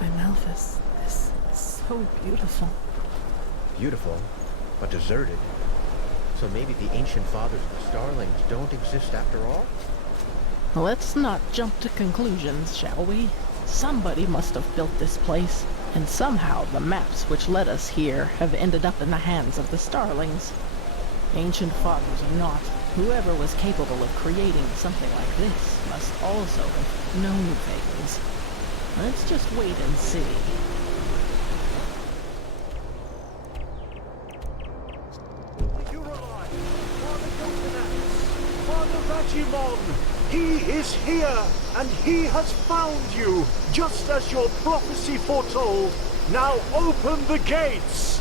By Malthus, this is so beautiful. Beautiful, but deserted. So maybe the ancient fathers of the Starlings don't exist after all? Let's not jump to conclusions, shall we? Somebody must have built this place, and somehow the maps which led us here have ended up in the hands of the Starlings. Ancient fathers or not, whoever was capable of creating something like this must also have known things. Let's just wait and see. He is here, and he has found you, just as your prophecy foretold. Now open the gates!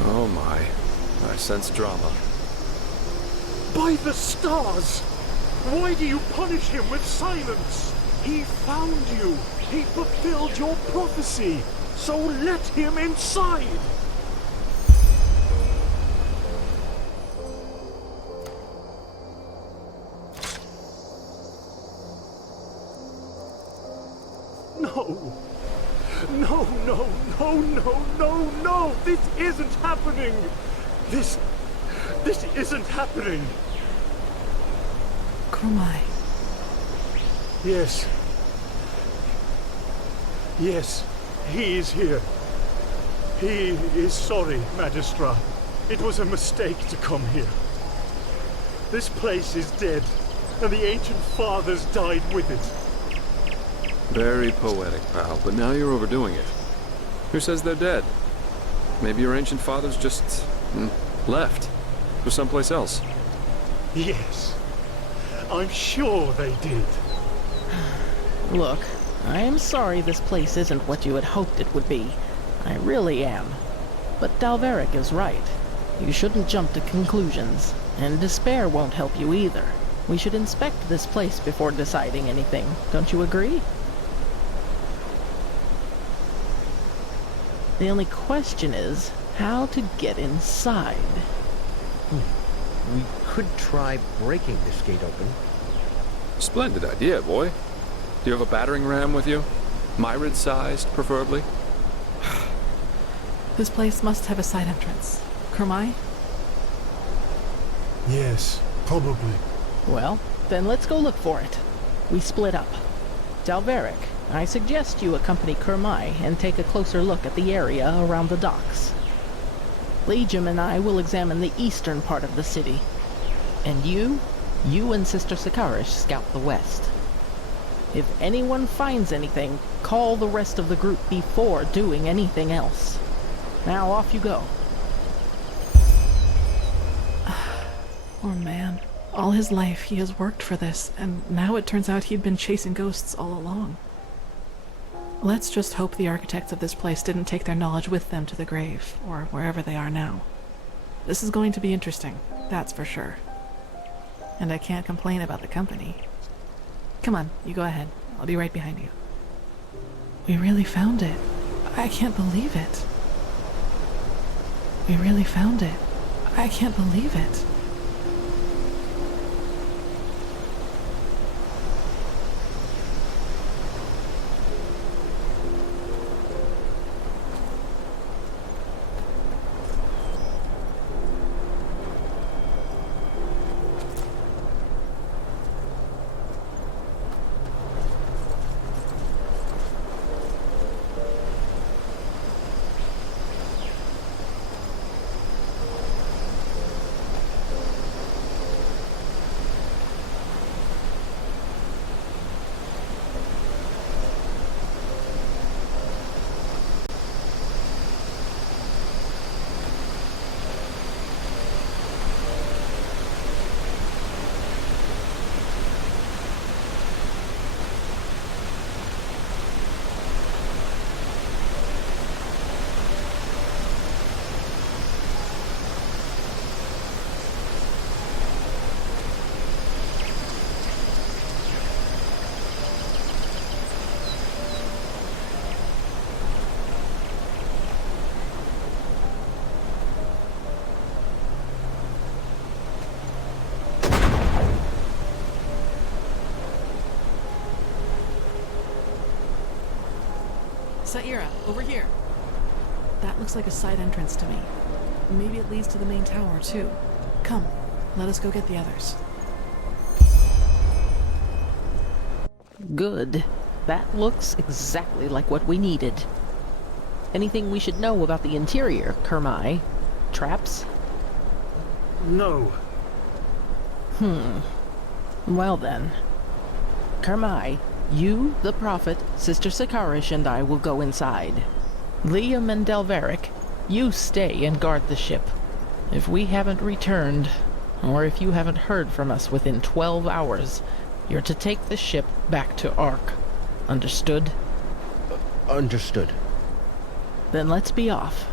Oh my, I sense drama. By the stars! Why do you punish him with silence? He found you. He fulfilled your prophecy. So let him inside! No! This isn't happening! This isn't happening! Krumai. Yes, he is here. He is sorry, Magistra. It was a mistake to come here. This place is dead, and the ancient fathers died with it. Very poetic, pal, but now you're overdoing it. Who says they're dead? Maybe your ancient fathers just left for someplace else. Yes, I'm sure they did. Look, I am sorry this place isn't what you had hoped it would be. I really am. But Dalveric is right. You shouldn't jump to conclusions, and despair won't help you either. We should inspect this place before deciding anything. Don't you agree? The only question is how to get inside. We could try breaking this gate open. Splendid idea, boy. Do you have a battering ram with you? Myrid-sized, preferably? This place must have a side entrance. Krumai? Yes, probably. Well, then let's go look for it. We split up. Dalveric, I suggest you accompany Kermai and take a closer look at the area around the docks. Legium and I will examine the eastern part of the city. And you and Sister Sakarish scout the west. If anyone finds anything, call the rest of the group before doing anything else. Now off you go. Poor man. All his life he has worked for this, and now it turns out he'd been chasing ghosts all along. Let's just hope the architects of this place didn't take their knowledge with them to the grave, or wherever they are now. This is going to be interesting, that's for sure. And I can't complain about the company. Come on, you go ahead. I'll be right behind you. We really found it. I can't believe it. We really found it. I can't believe it. Saira, over here. That looks like a side entrance to me. Maybe it leads to the main tower, too. Come, let us go get the others. Good. That looks exactly like what we needed. Anything we should know about the interior, Kermai? Traps? No. Well then. Kermai, you, the Prophet, Sister Sakarish, and I will go inside. Liam and Delveric, you stay and guard the ship. If we haven't returned, or if you haven't heard from us within 12 hours, you're to take the ship back to Ark. Understood? Understood. Then let's be off.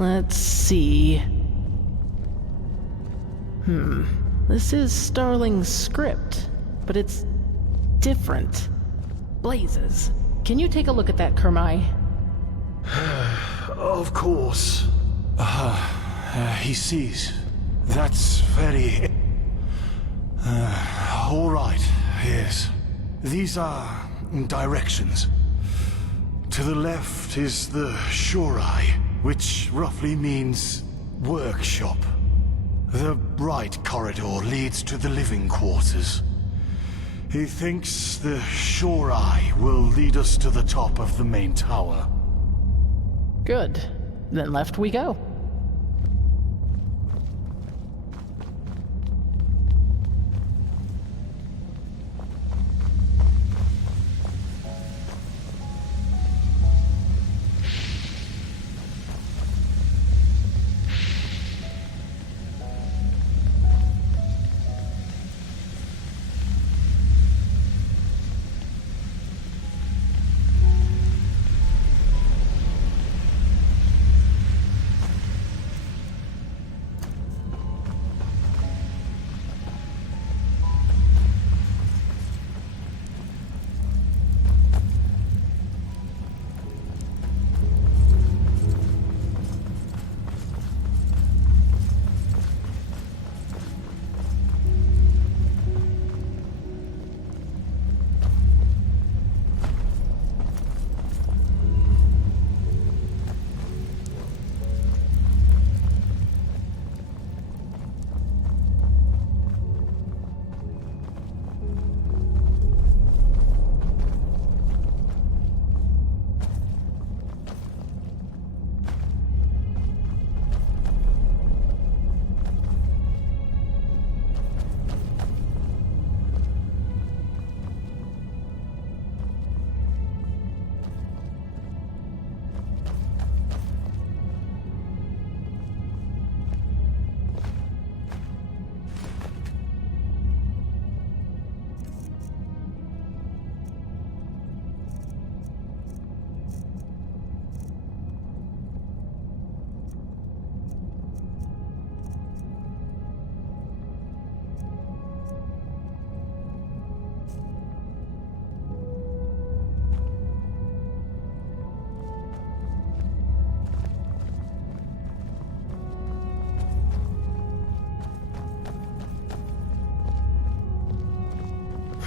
Let's see. This is Starling's script, but it's different. Blazes. Can you take a look at that, Kermai? Of course. He sees. That's very... all right, yes. These are directions. To the left is the SureAI, which roughly means workshop. The right corridor leads to the living quarters. He thinks the SureAI will lead us to the top of the main tower. Good. Then left we go.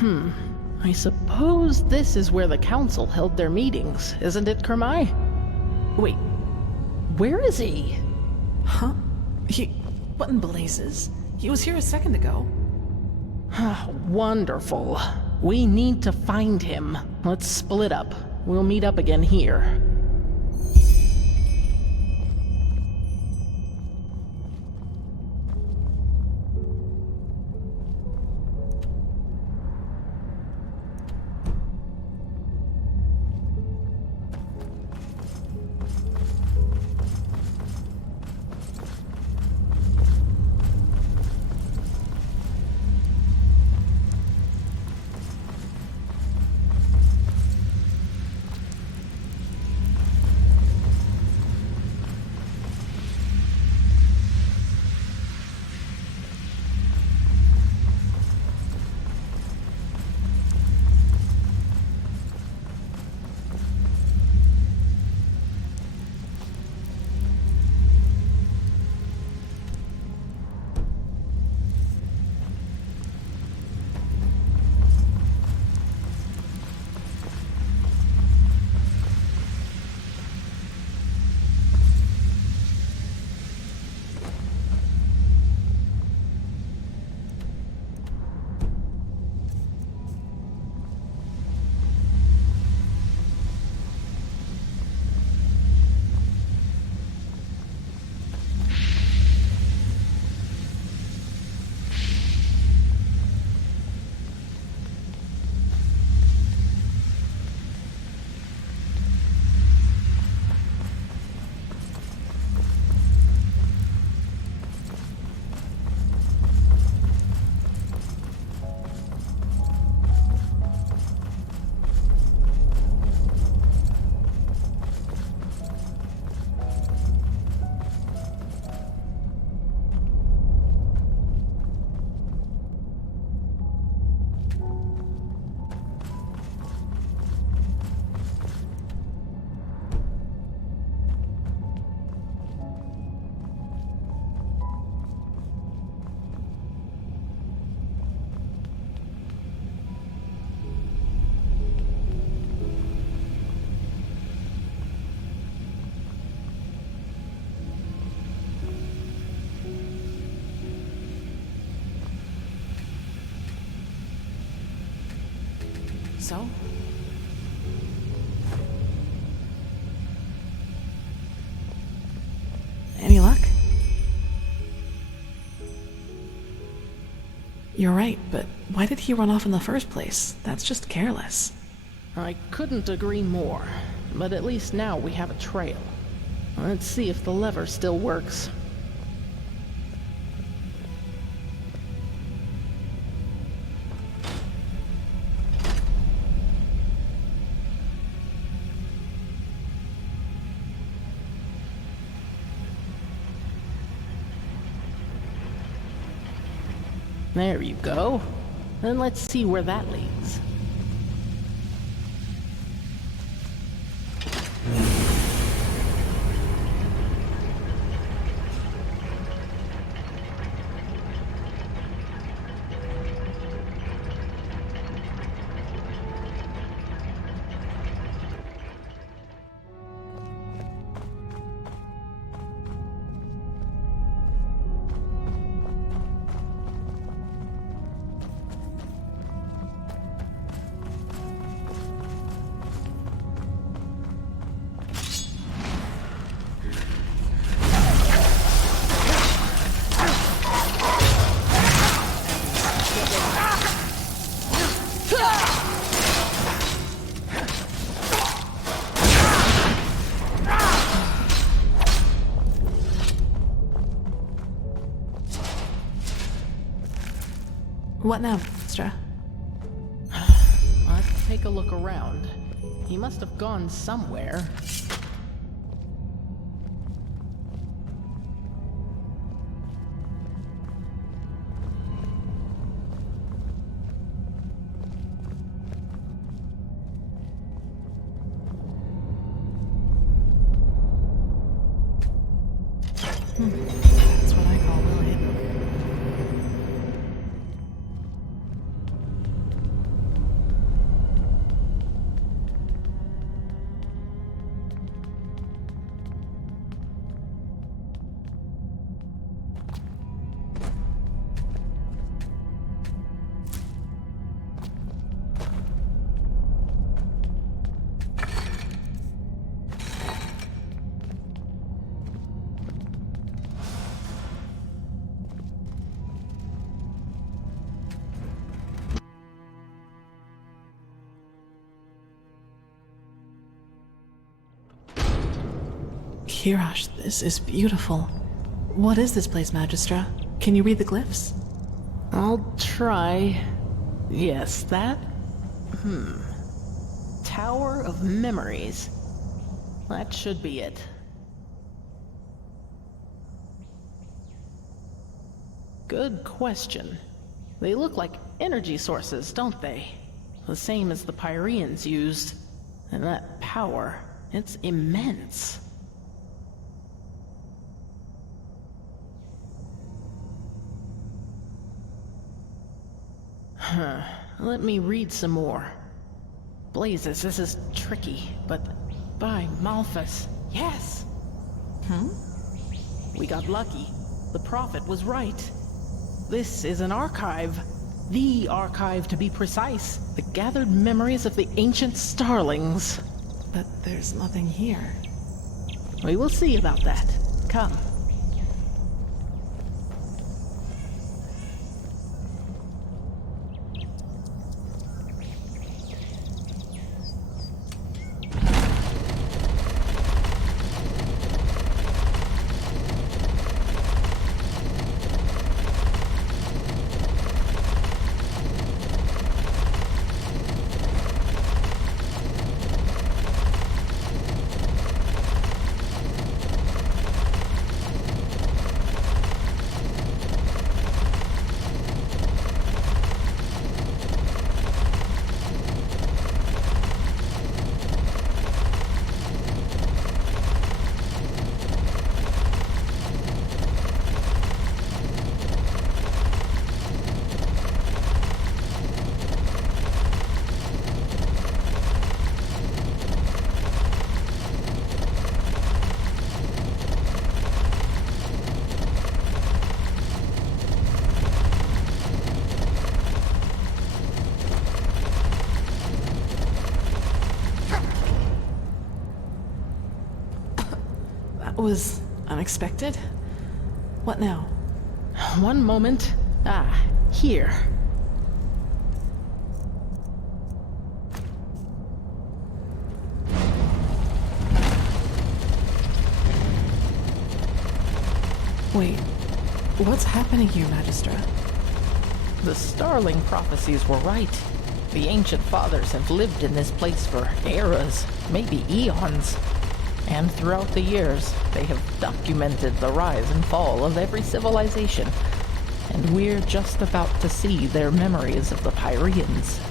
I suppose this is where the council held their meetings, isn't it, Kermai? Wait, where is he? Huh? What in blazes? He was here a second ago. Wonderful. We need to find him. Let's split up. We'll meet up again here. So? Any luck? You're right, but why did he run off in the first place? That's just careless. I couldn't agree more, but at least now we have a trail. Let's see if the lever still works. There you go. Then let's see where that leads. What now, Stra? Let's take a look around. He must have gone somewhere. That's what I call well hidden. Kirash, this is beautiful. What is this place, Magistra? Can you read the glyphs? I'll try. Yes, that? Tower of Memories. That should be it. Good question. They look like energy sources, don't they? The same as the Pyreans used. And that power, it's immense. Let me read some more. Blazes, this is tricky, but by Malphas, yes! We got lucky. The prophet was right. This is an archive. The archive, to be precise. The gathered memories of the ancient starlings. But there's nothing here. We will see about that. Come. Was unexpected. What now? One moment. Here. Wait, what's happening here, Magistra? The starling prophecies were right. The ancient fathers have lived in this place for eras, maybe eons. And throughout the years, they have documented the rise and fall of every civilization. And we're just about to see their memories of the Pyreans.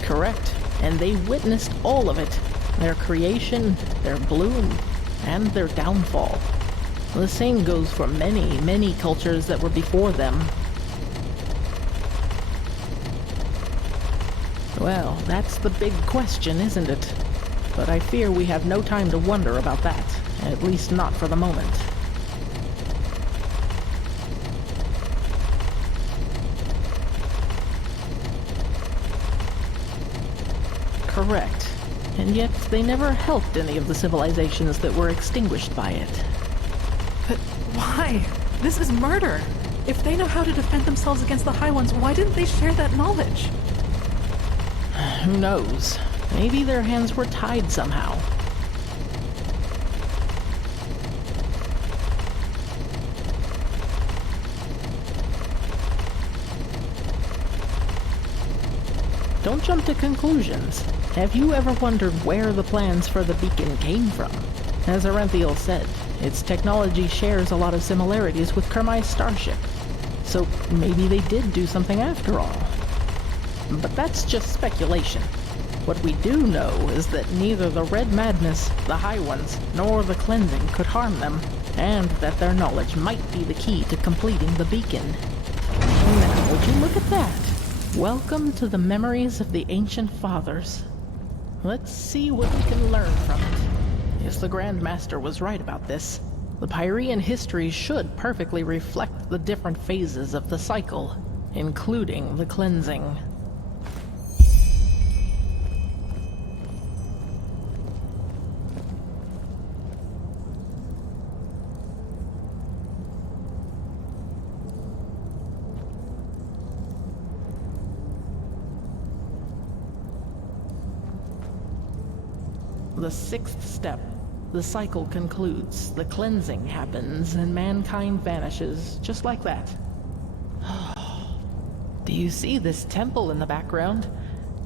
Correct. And they witnessed all of it. Their creation, their bloom, and their downfall. The same goes for many, many cultures that were before them. Well, that's the big question, isn't it? But I fear we have no time to wonder about that, at least not for the moment. Correct. And yet they never helped any of the civilizations that were extinguished by it. But why? This is murder. If they know how to defend themselves against the High Ones, why didn't they share that knowledge? Who knows? Maybe their hands were tied somehow. Don't jump to conclusions. Have you ever wondered where the plans for the beacon came from? As Arenthiel said, its technology shares a lot of similarities with Kermai's starship. So maybe they did do something after all. But that's just speculation. What we do know is that neither the Red Madness, the High Ones, nor the Cleansing could harm them, and that their knowledge might be the key to completing the beacon. Now, would you look at that? Welcome to the memories of the ancient fathers. Let's see what we can learn from it. If the Grand Master was right about this, the Pyrean history should perfectly reflect the different phases of the cycle, including the Cleansing. The sixth step. The cycle concludes, the cleansing happens, and mankind vanishes, just like that. Do you see this temple in the background?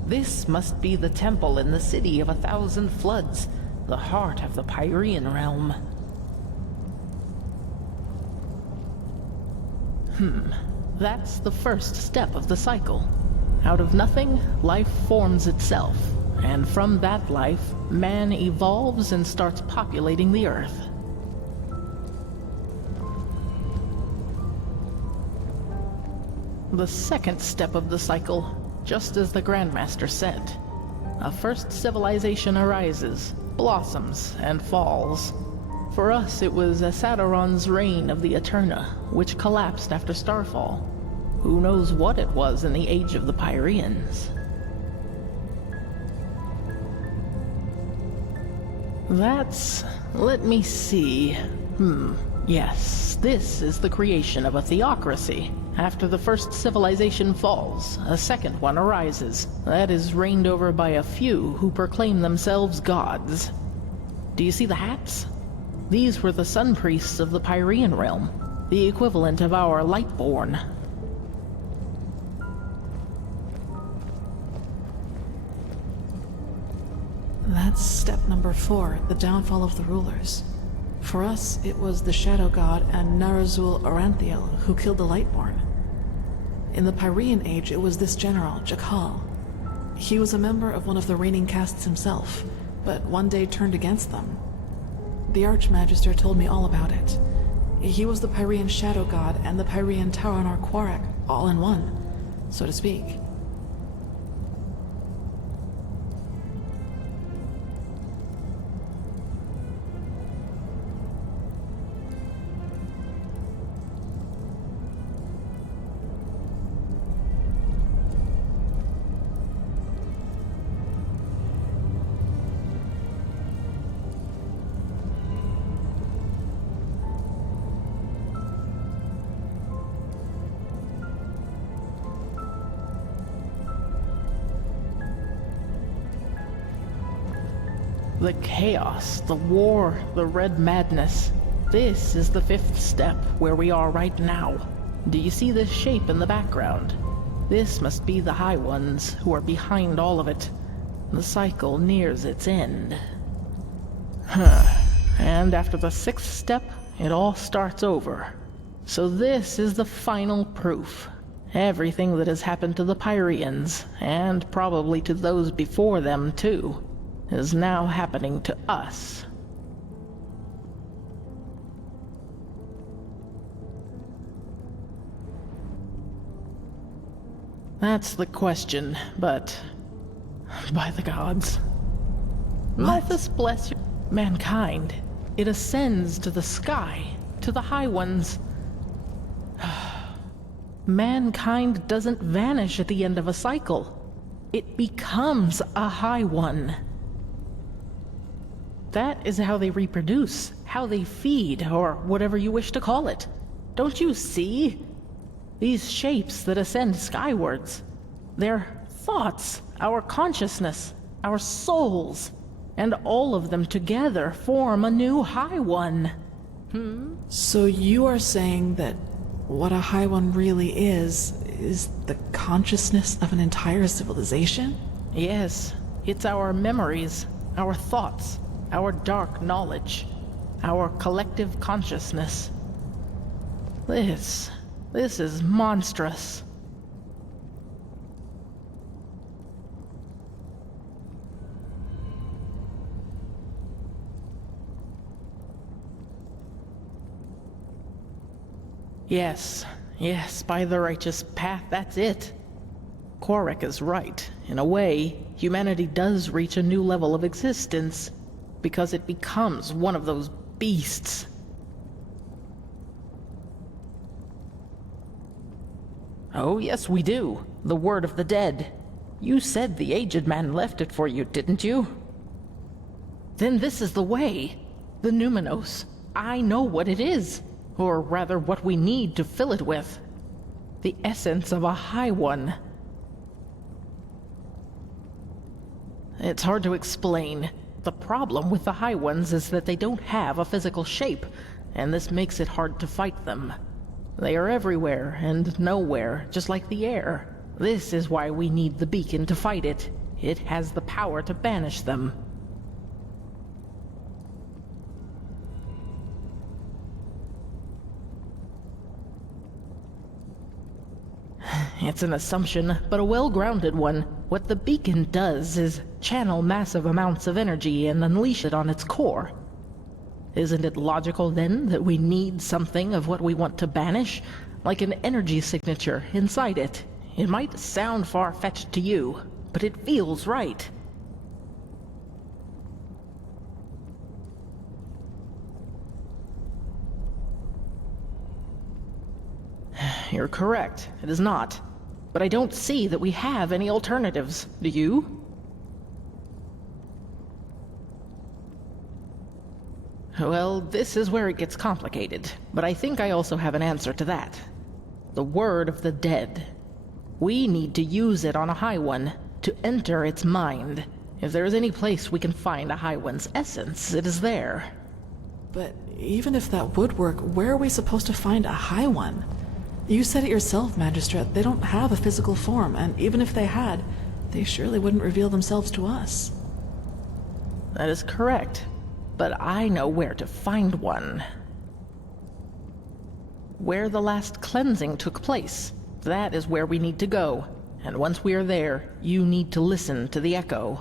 This must be the temple in the city of 1,000 floods, the heart of the Pyrean realm. That's the first step of the cycle. Out of nothing, life forms itself, and from that life, man evolves and starts populating the earth. The second step of the cycle, just as the Grandmaster said. A first civilization arises, blossoms, and falls. For us, it was Asaderon's reign of the Eterna, which collapsed after Starfall. Who knows what it was in the age of the Pyreans? Let me see. Yes, this is the creation of a theocracy. After the first civilization falls, a second one arises. That is reigned over by a few who proclaim themselves gods. Do you see the hats? These were the sun priests of the Pyrean realm, the equivalent of our Lightborn. That's step number 4, the downfall of the rulers. For us, it was the Shadow God and Narazul Aranthiel who killed the Lightborn. In the Pyrean age, it was this general, Jakal. He was a member of one of the reigning castes himself, but one day turned against them. The Archmagister told me all about it. He was the Pyrean Shadow God and the Pyrean Taurenar Quarak, all in one, so to speak. The chaos, the war, the red madness. This is the fifth step, where we are right now. Do you see this shape in the background? This must be the High Ones, who are behind all of it. The cycle nears its end. And after the sixth step, it all starts over. So this is the final proof. Everything that has happened to the Pyreans, and probably to those before them too, is now happening to us. That's the question, but by the gods. Malthus bless you. Mankind. It ascends to the sky, to the High Ones. Mankind doesn't vanish at the end of a cycle. It becomes a High One. That is how they reproduce, how they feed, or whatever you wish to call it. Don't you see? These shapes that ascend skywards. They're thoughts, our consciousness, our souls, and all of them together form a new High One. So you are saying that what a High One really is the consciousness of an entire civilization? Yes, it's our memories, our thoughts, our dark knowledge, our collective consciousness. This is monstrous. Yes, by the righteous path, that's it. Quarak is right. In a way, humanity does reach a new level of existence, because it becomes one of those beasts. Oh, yes, we do. The word of the dead. You said the aged man left it for you, didn't you? Then this is the way. The Numenos. I know what it is. Or rather, what we need to fill it with. The essence of a High One. It's hard to explain. The problem with the High Ones is that they don't have a physical shape, and this makes it hard to fight them. They are everywhere and nowhere, just like the air. This is why we need the beacon to fight it. It has the power to banish them. It's an assumption, but a well-grounded one. What the beacon does is channel massive amounts of energy and unleash it on its core. Isn't it logical, then, that we need something of what we want to banish? Like an energy signature inside it. It might sound far-fetched to you, but it feels right. You're correct. It is not. But I don't see that we have any alternatives. Do you? Well, this is where it gets complicated, but I think I also have an answer to that. The word of the dead. We need to use it on a High One, to enter its mind. If there is any place we can find a High One's essence, it is there. But even if that would work, where are we supposed to find a High One? You said it yourself, Magistrate. They don't have a physical form, and even if they had, they surely wouldn't reveal themselves to us. That is correct. But I know where to find one. Where the last cleansing took place. That is where we need to go. And once we are there, you need to listen to the echo.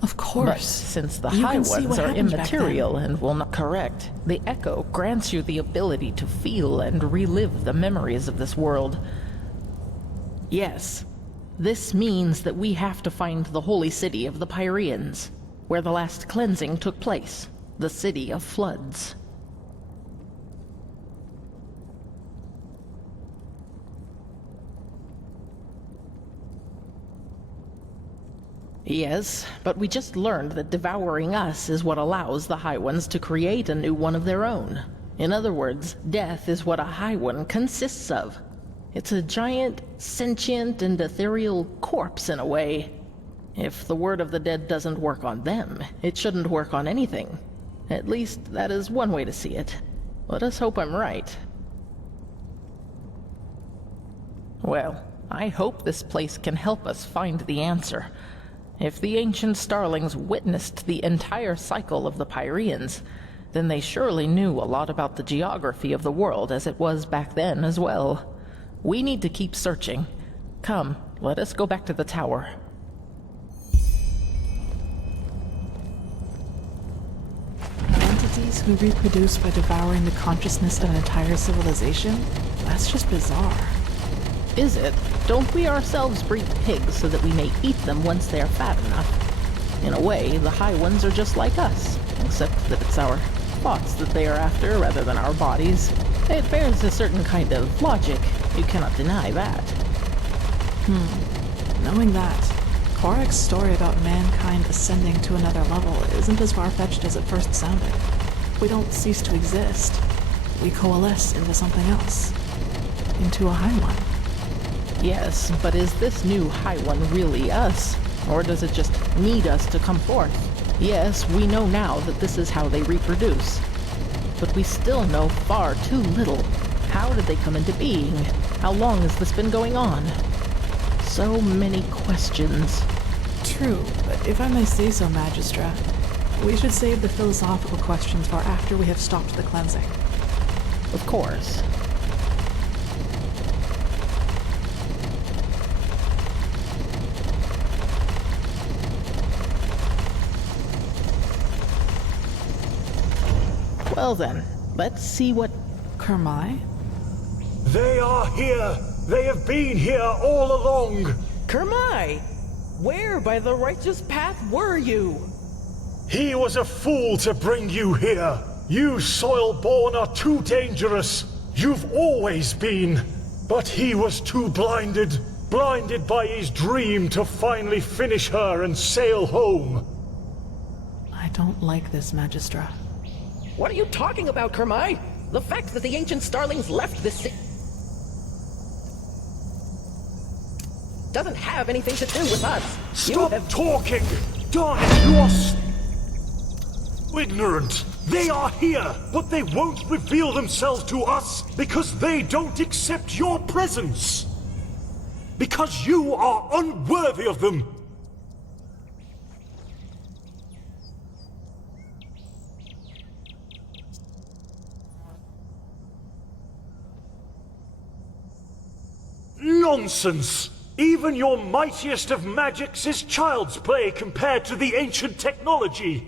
Of course. But since the You High can see Ones what are happened back immaterial and will not correct, the echo grants you the ability to feel and relive the memories of this world. Yes, this means that we have to find the holy city of the Pyreans, where the last cleansing took place, the city of floods. Yes, but we just learned that devouring us is what allows the High Ones to create a new one of their own. In other words, death is what a High One consists of. It's a giant, sentient, and ethereal corpse in a way. If the word of the dead doesn't work on them, it shouldn't work on anything. At least, that is one way to see it. Let us hope I'm right. Well, I hope this place can help us find the answer. If the ancient starlings witnessed the entire cycle of the Pyreans, then they surely knew a lot about the geography of the world as it was back then as well. We need to keep searching. Come, let us go back to the tower. Entities who reproduce by devouring the consciousness of an entire civilization? That's just bizarre. Is it? Don't we ourselves breed pigs so that we may eat them once they are fat enough? In a way, the High Ones are just like us, except that it's our thoughts that they are after rather than our bodies. It bears a certain kind of logic. You cannot deny that. Knowing that, Korak's story about mankind ascending to another level isn't as far-fetched as it first sounded. We don't cease to exist. We coalesce into something else. Into a High One. Yes, but is this new High One really us? Or does it just need us to come forth? Yes, we know now that this is how they reproduce. But we still know far too little. How did they come into being? How long has this been going on? So many questions. True, but if I may say so, Magistra, we should save the philosophical questions for after we have stopped the cleansing. Of course. Well then, let's see what... Kermai? They are here! They have been here all along! Kermai! Where by the righteous path were you? He was a fool to bring you here! You soil-born are too dangerous! You've always been! But he was too blinded! Blinded by his dream to finally finish her and sail home! I don't like this, Magistra. What are you talking about, Kermai? The fact that the ancient starlings left this city doesn't have anything to do with us. Stop talking! Darn it, you are... Ignorant! They are here, but they won't reveal themselves to us because they don't accept your presence! Because you are unworthy of them! Nonsense! Even your mightiest of magics is child's play compared to the ancient technology!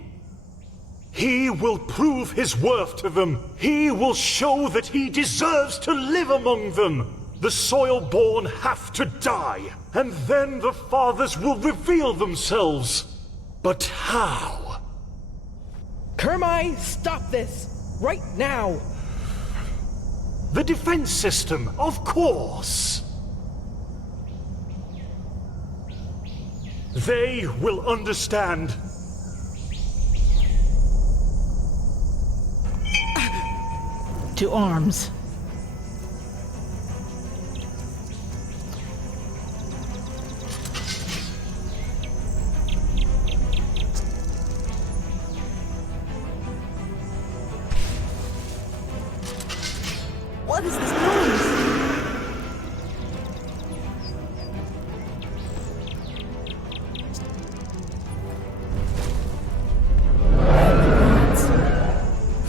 He will prove his worth to them. He will show that he deserves to live among them. The soil-born have to die, and then the fathers will reveal themselves. But how? Kermai, stop this! Right now! The defense system, of course. They will understand. To arms. What is this noise?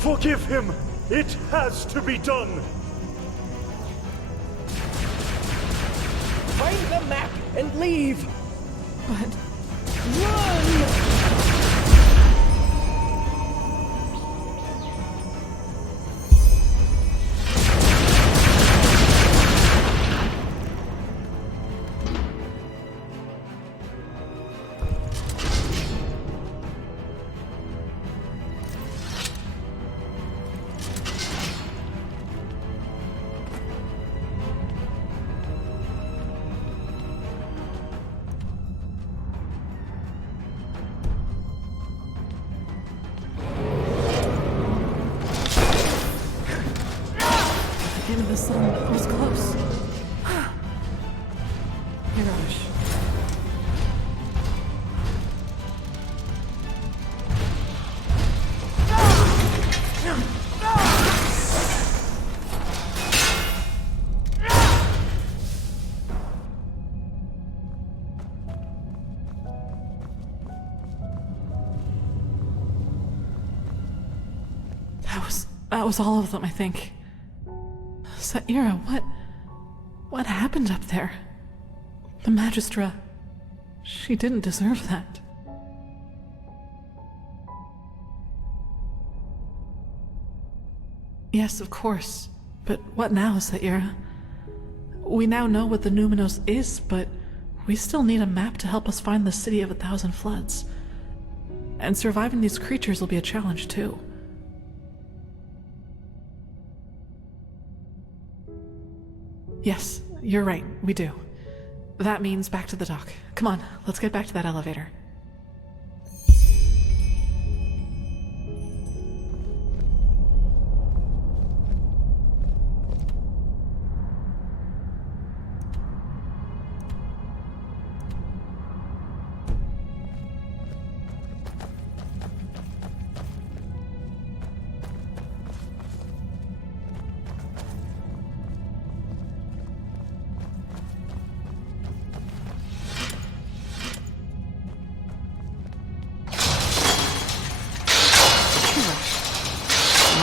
Forgive him! It has to be done! Find the map and leave! But Run! The sun was close. Hirosh. That was all of them, I think. Saira, what happened up there? The Magistra, she didn't deserve that. Yes, of course. But what now, Saira? We now know what the Numinos is, but we still need a map to help us find the City of 1,000 Floods. And surviving these creatures will be a challenge, too. Yes, you're right, we do. That means back to the dock. Come on, let's get back to that elevator.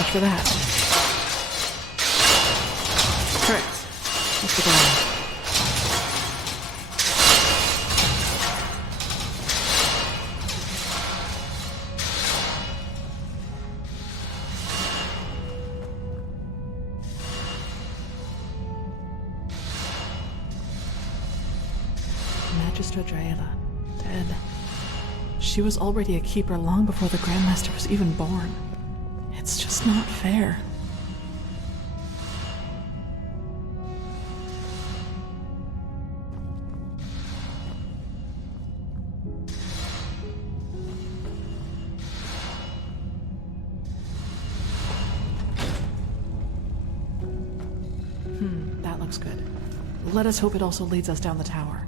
For that. Correct. Let's get going. Magistra Draela, dead. She was already a keeper long before the Grandmaster was even born. It's just not fair. That looks good. Let us hope it also leads us down the tower.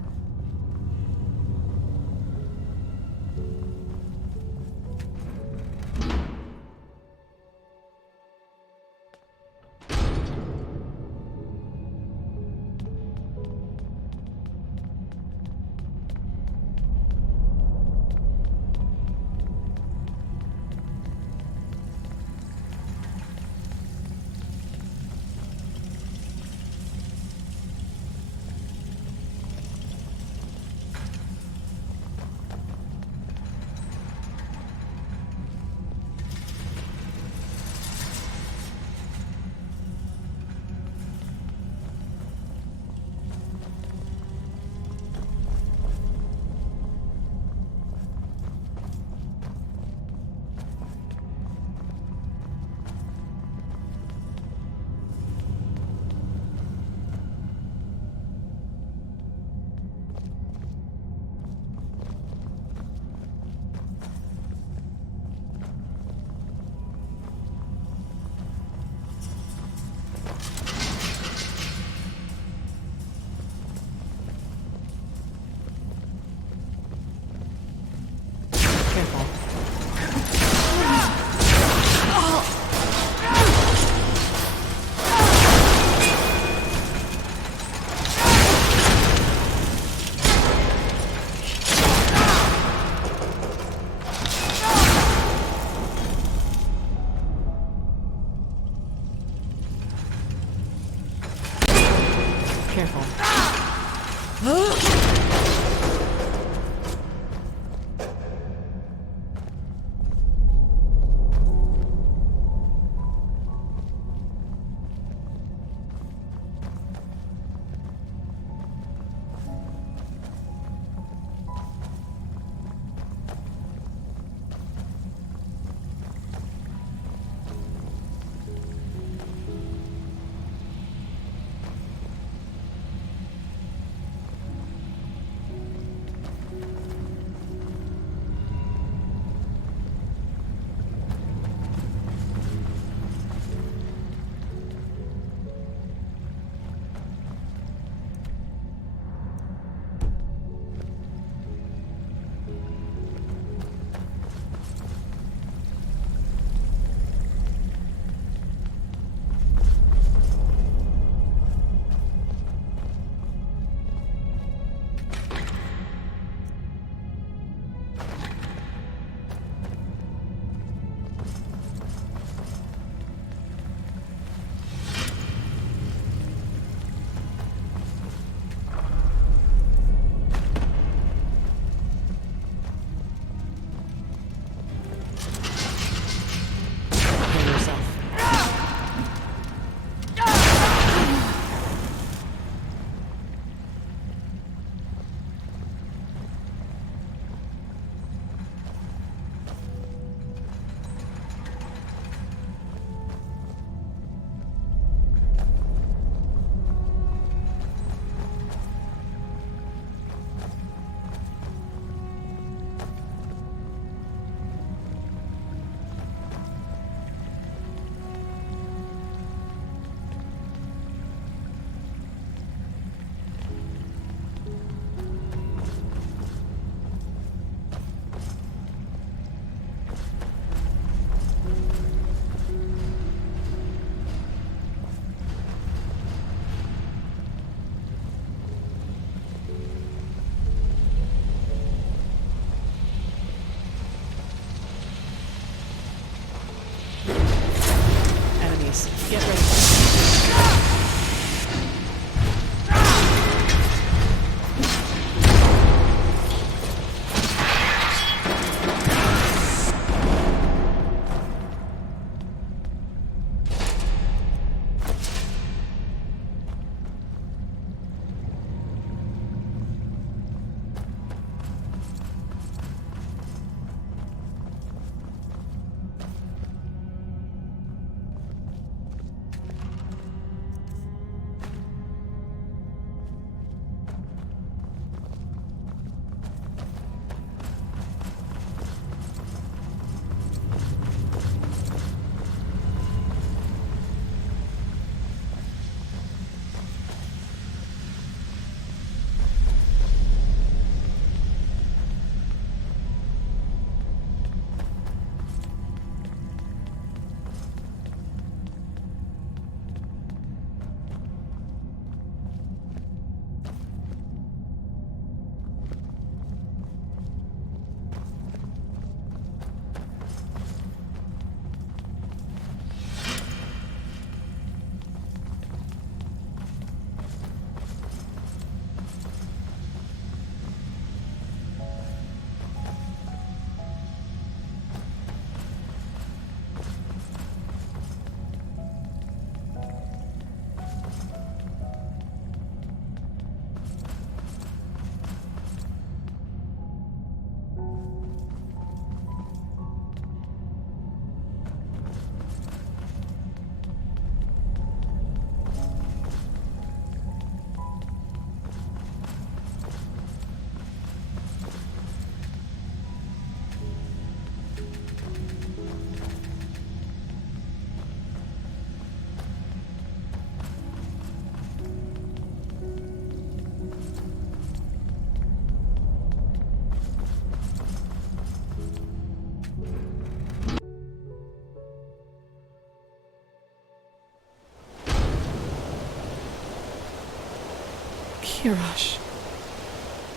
Hirosh.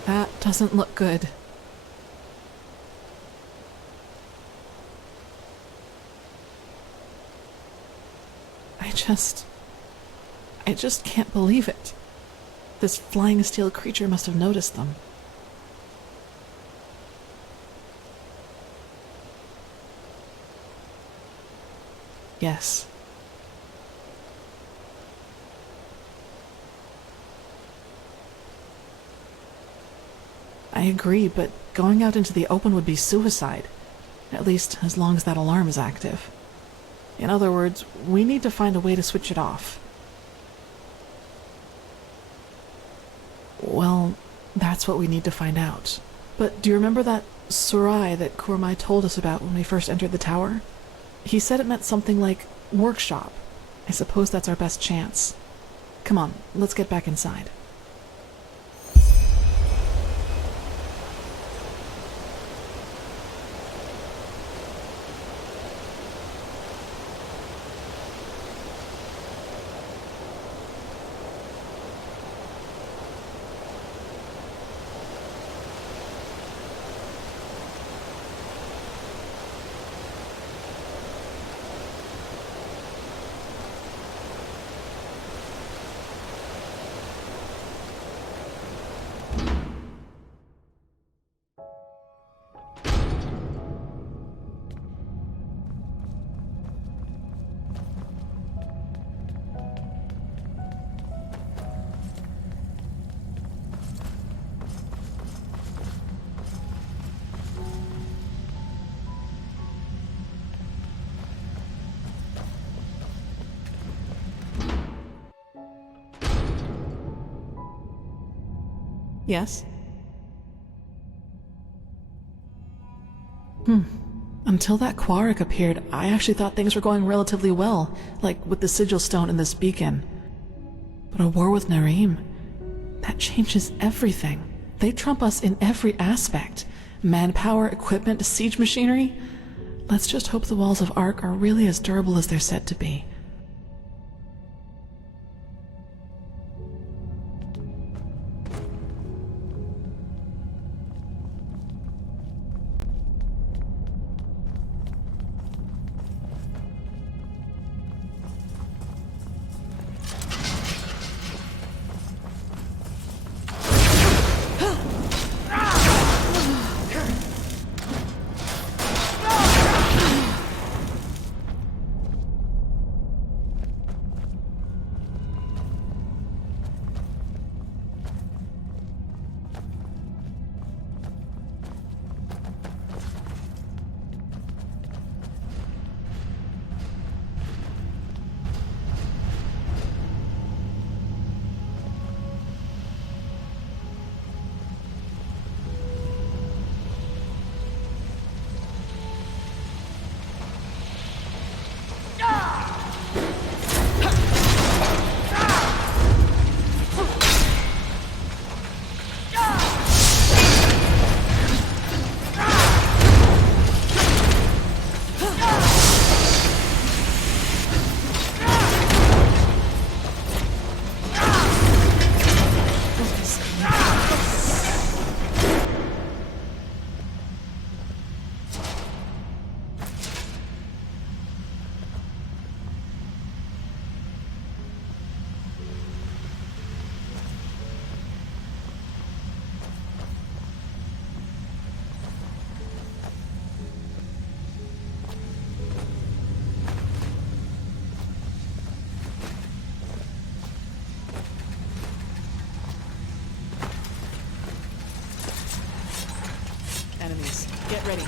That doesn't look good. I just can't believe it. This flying steel creature must have noticed them. Yes. I agree, but going out into the open would be suicide. At least, as long as that alarm is active. In other words, we need to find a way to switch it off. Well, that's what we need to find out. But do you remember that SureAI that Kurmai told us about when we first entered the tower? He said it meant something like workshop. I suppose that's our best chance. Come on, let's get back inside. Yes? Until that Quark appeared, I actually thought things were going relatively well, like with the sigil stone and this beacon. But a war with Narim, that changes everything. They trump us in every aspect. Manpower, equipment, siege machinery. Let's just hope the walls of Ark are really as durable as they're said to be. Enemies, get ready.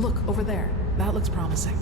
Look, over there. That looks promising.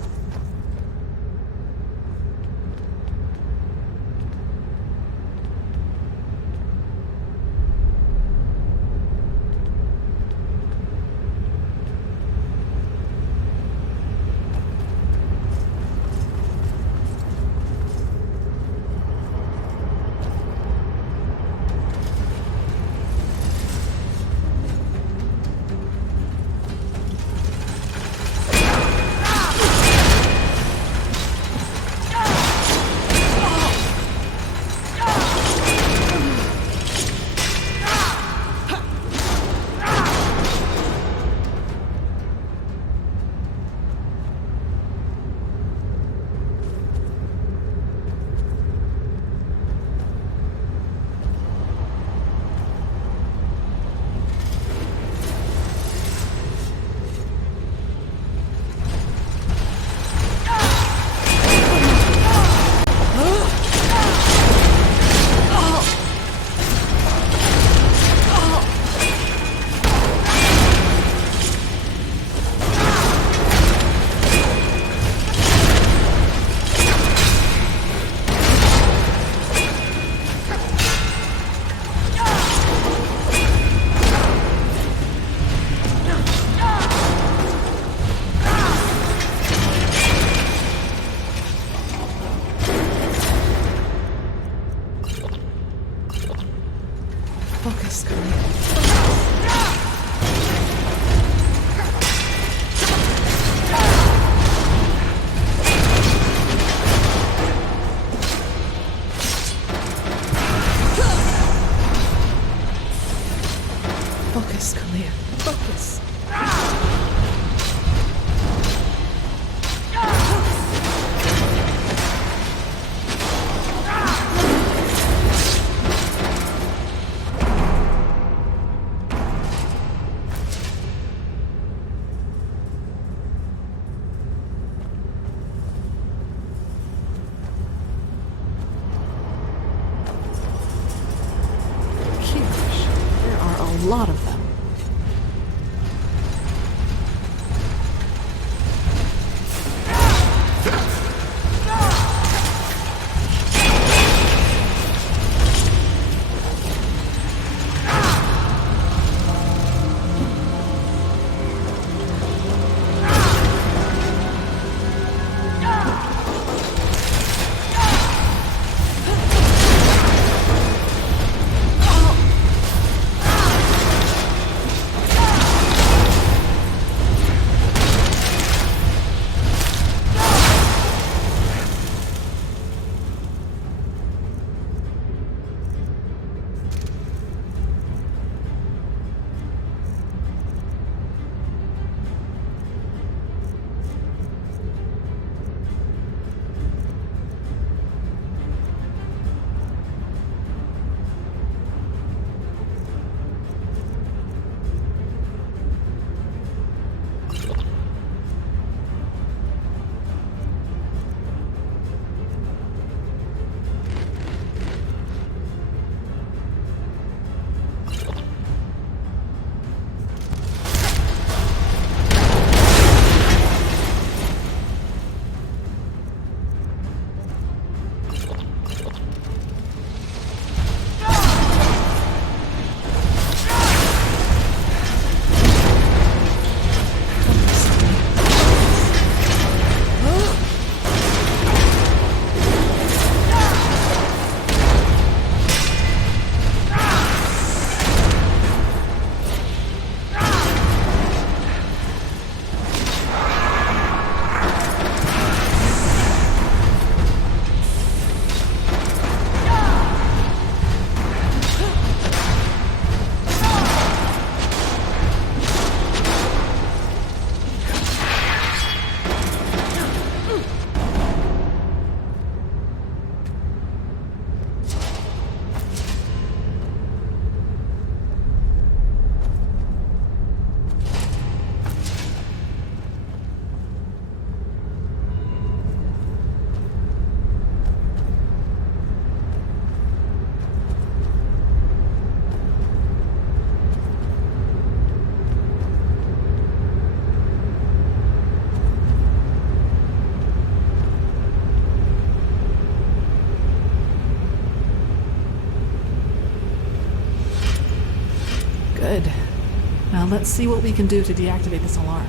let's see what we can do to deactivate this alarm.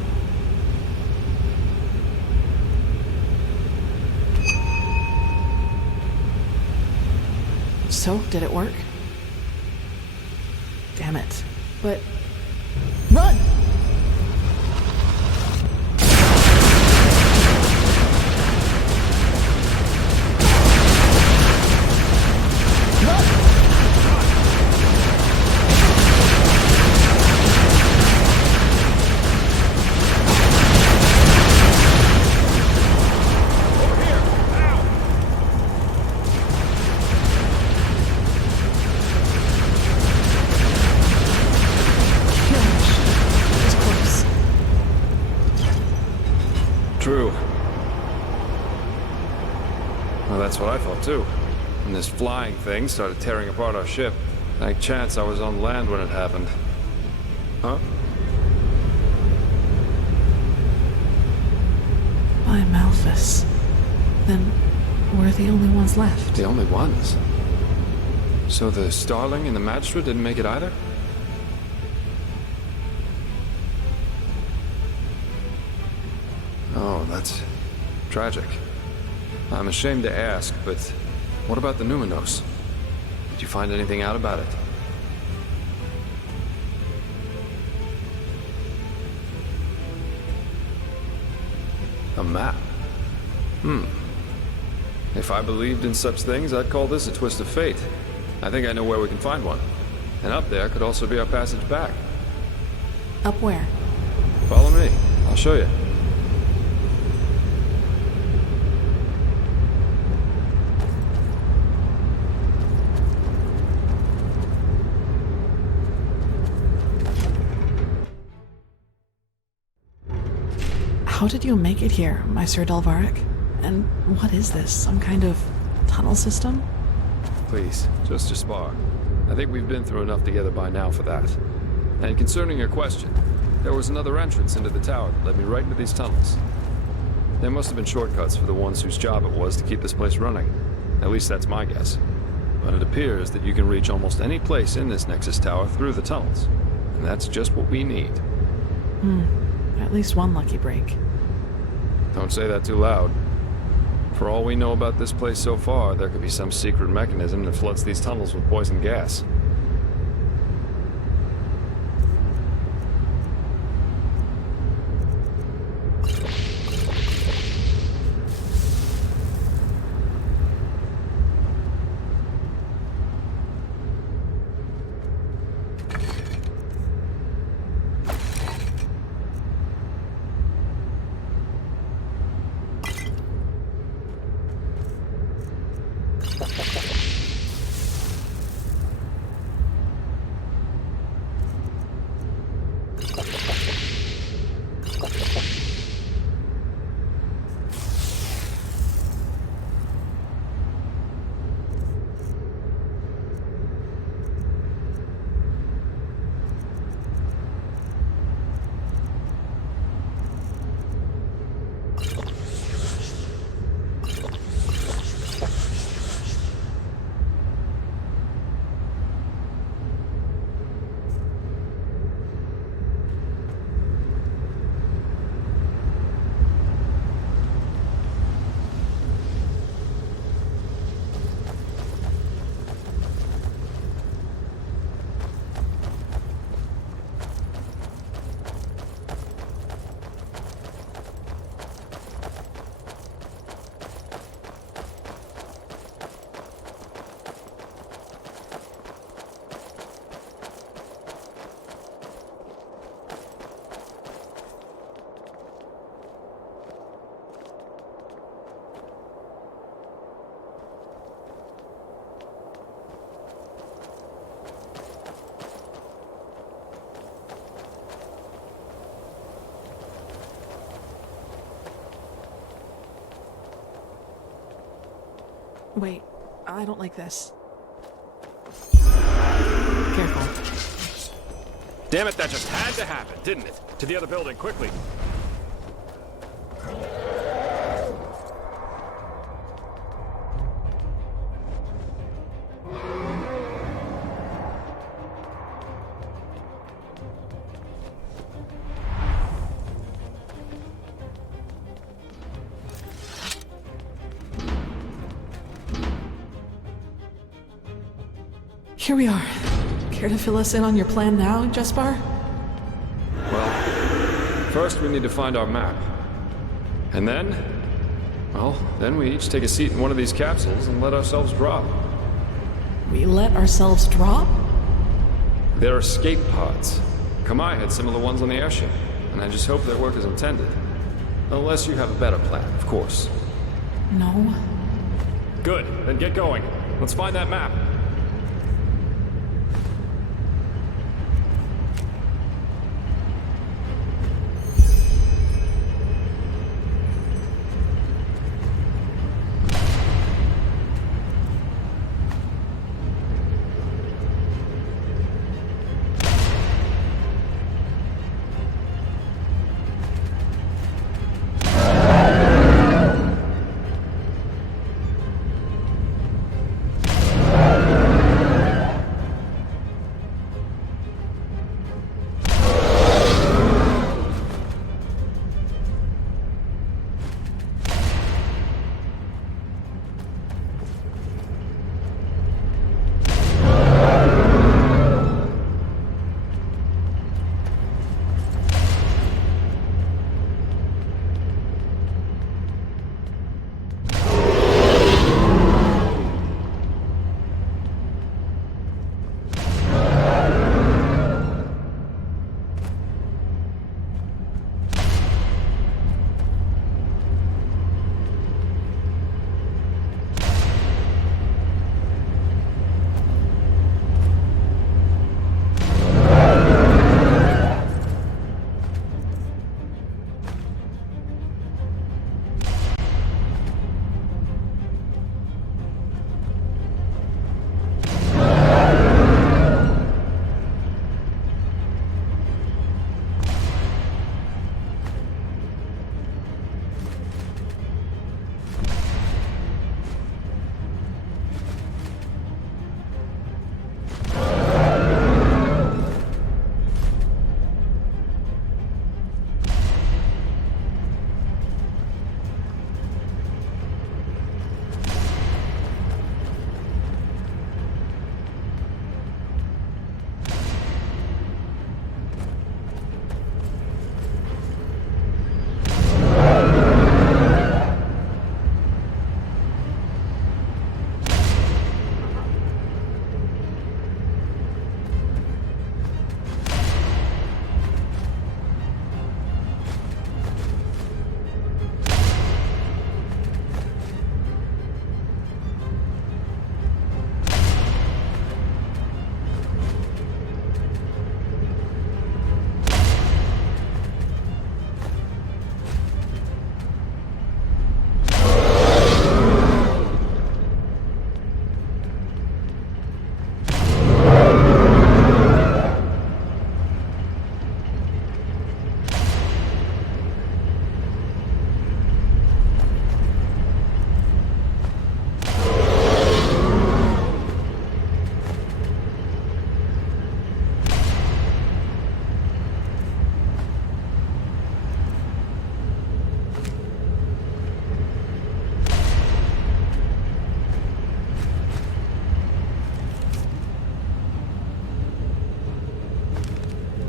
So, did it work? Damn it. But... Run! True. Well, that's what I thought too. When this flying thing started tearing apart our ship, thank chance I was on land when it happened. Huh? By Malphus. Then we're the only ones left. The only ones? So the Starling and the Magistrate didn't make it either? Oh, that's tragic. I'm ashamed to ask, but what about the Numinos? Did you find anything out about it? A map? If I believed in such things, I'd call this a twist of fate. I think I know where we can find one. And up there could also be our passage back. Up where? Follow me. I'll show you. How did you make it here, my Sir Delvaric? And what is this? Some kind of tunnel system? Please, just a spar. I think we've been through enough together by now for that. And concerning your question, there was another entrance into the tower that led me right into these tunnels. There must have been shortcuts for the ones whose job it was to keep this place running. At least that's my guess. But it appears that you can reach almost any place in this Nexus Tower through the tunnels. And that's just what we need. At least one lucky break. Don't say that too loud. For all we know about this place so far, there could be some secret mechanism that floods these tunnels with poison gas. Wait, I don't like this. Careful. Damn it, that just had to happen, didn't it? To the other building, quickly. Here we are. Care to fill us in on your plan now, Jespar? Well, first we need to find our map. And then, well, then we each take a seat in one of these capsules and let ourselves drop. We let ourselves drop? They're escape pods. Kamai had similar ones on the airship, and I just hope they work as intended. Unless you have a better plan, of course. No. Good, then get going. Let's find that map.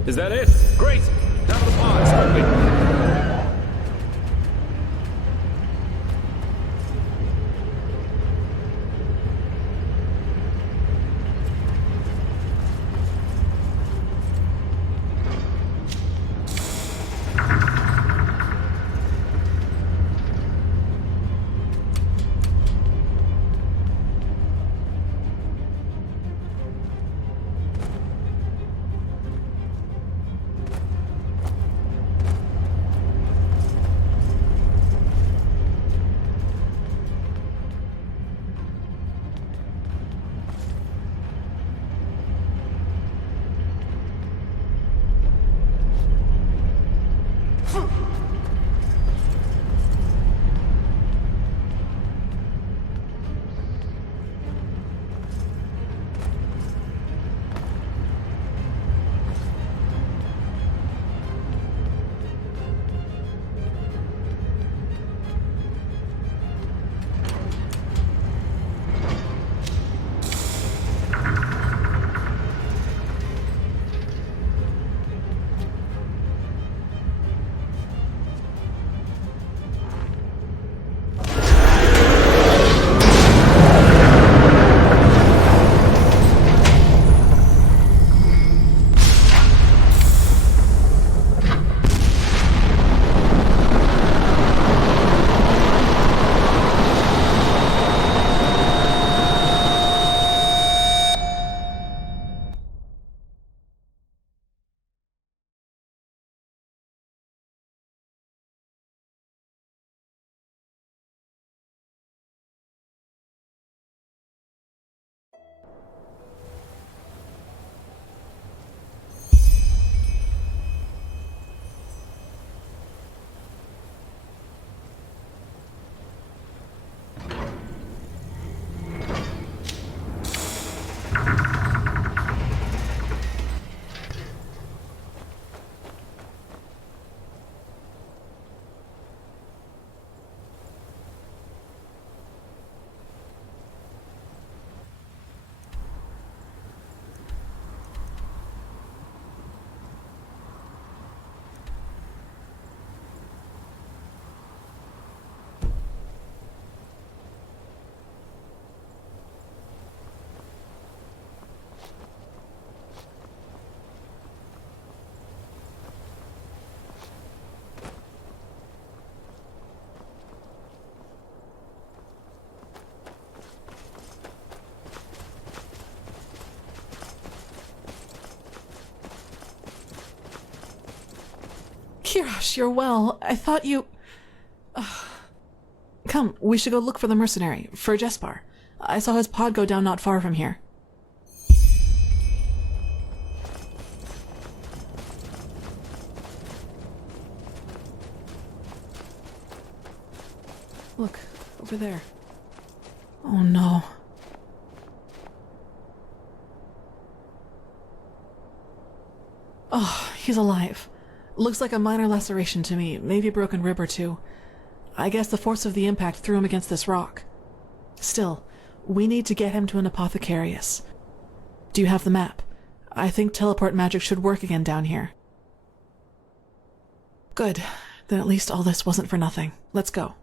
Is that it? Great! Down to the pods, quickly! Kirash, you're well. I thought you... Come, we should go look for the mercenary, for Jespar. I saw his pod go down not far from here. Look, over there. Oh no. Oh, he's alive. Looks like a minor laceration to me, maybe a broken rib or two. I guess the force of the impact threw him against this rock. Still, we need to get him to an apothecarius. Do you have the map? I think teleport magic should work again down here. Good. Then at least all this wasn't for nothing. Let's go.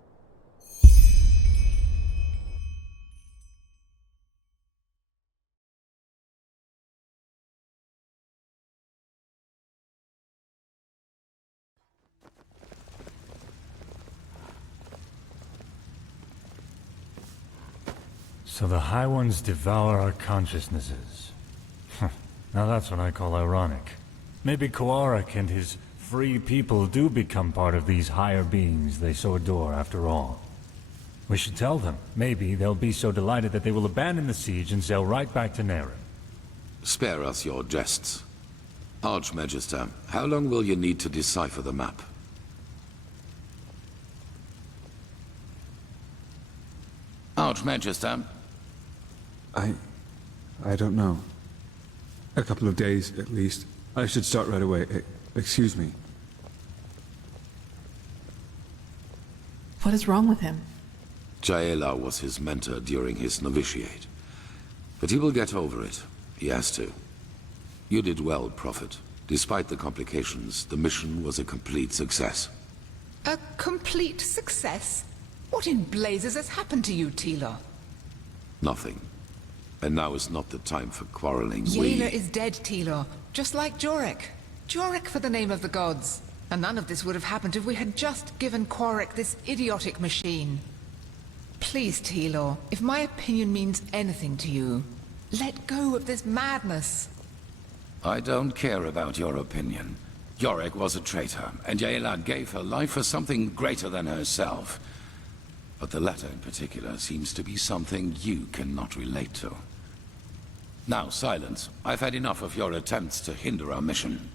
So the High Ones devour our consciousnesses. Now that's what I call ironic. Maybe Koarik and his free people do become part of these higher beings they so adore after all. We should tell them. Maybe they'll be so delighted that they will abandon the siege and sail right back to Naren. Spare us your jests. Archmagister, how long will you need to decipher the map? Archmagister? I don't know. A couple of days, at least. I should start right away. Excuse me. What is wrong with him? Jaela was his mentor during his novitiate. But he will get over it. He has to. You did well, Prophet. Despite the complications, the mission was a complete success. A complete success? What in blazes has happened to you, Tila? Nothing. And now is not the time for quarreling. Jaela is dead, Tila. Just like Jorek. Jorek for the name of the gods. And none of this would have happened if we had just given Quarik this idiotic machine. Please, Tila, if my opinion means anything to you, let go of this madness. I don't care about your opinion. Jorek was a traitor, and Jaela gave her life for something greater than herself. But the latter in particular seems to be something you cannot relate to. Now, silence. I've had enough of your attempts to hinder our mission.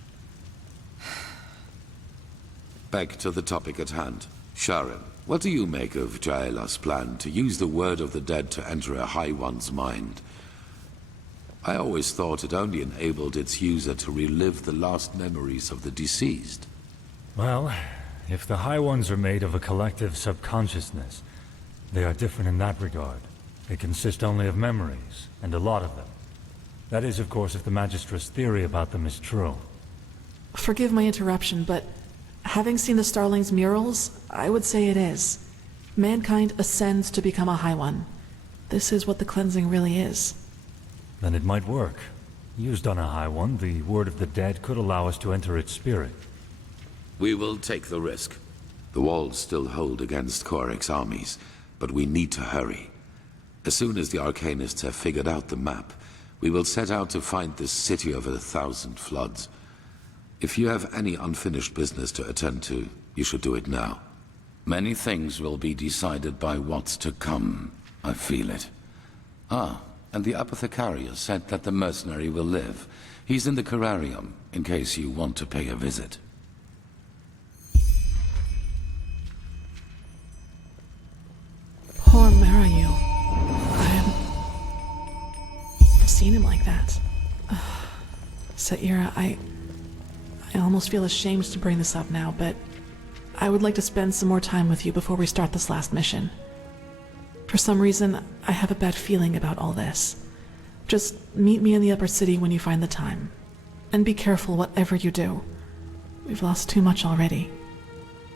Back to the topic at hand. Sharon, what do you make of Jaela's plan to use the word of the dead to enter a High One's mind? I always thought it only enabled its user to relive the last memories of the deceased. Well, if the High Ones are made of a collective subconsciousness, they are different in that regard. They consist only of memories, and a lot of them. That is, of course, if the Magistra's theory about them is true. Forgive my interruption, but having seen the Starling's murals, I would say it is. Mankind ascends to become a High One. This is what the cleansing really is. Then it might work. Used on a High One, the word of the dead could allow us to enter its spirit. We will take the risk. The walls still hold against Korik's armies, but we need to hurry. As soon as the Arcanists have figured out the map, we will set out to find this city of 1,000 floods. If you have any unfinished business to attend to, you should do it now. Many things will be decided by what's to come. I feel it. Ah, and the apothecarius said that the mercenary will live. He's in the Cararium, in case you want to pay a visit. Poor Marayu. I've seen him like that. Saira, I almost feel ashamed to bring this up now, but I would like to spend some more time with you before we start this last mission. For some reason, I have a bad feeling about all this. Just meet me in the upper city when you find the time. And be careful whatever you do. We've lost too much already.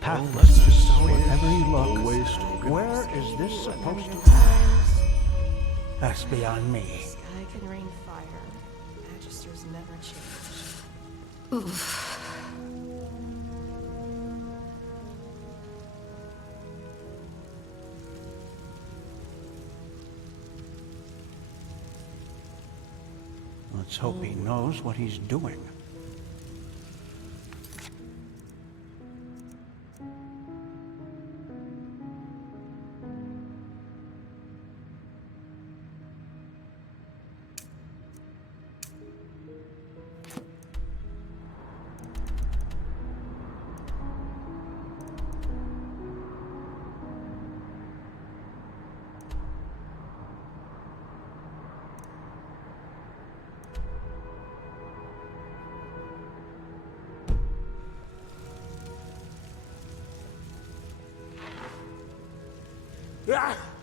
Pathlessness, wherever you look. Where is this supposed to be? That's beyond me. Sky can rain fire. Magisters never change. Oof. Let's hope he knows what he's doing. Ah!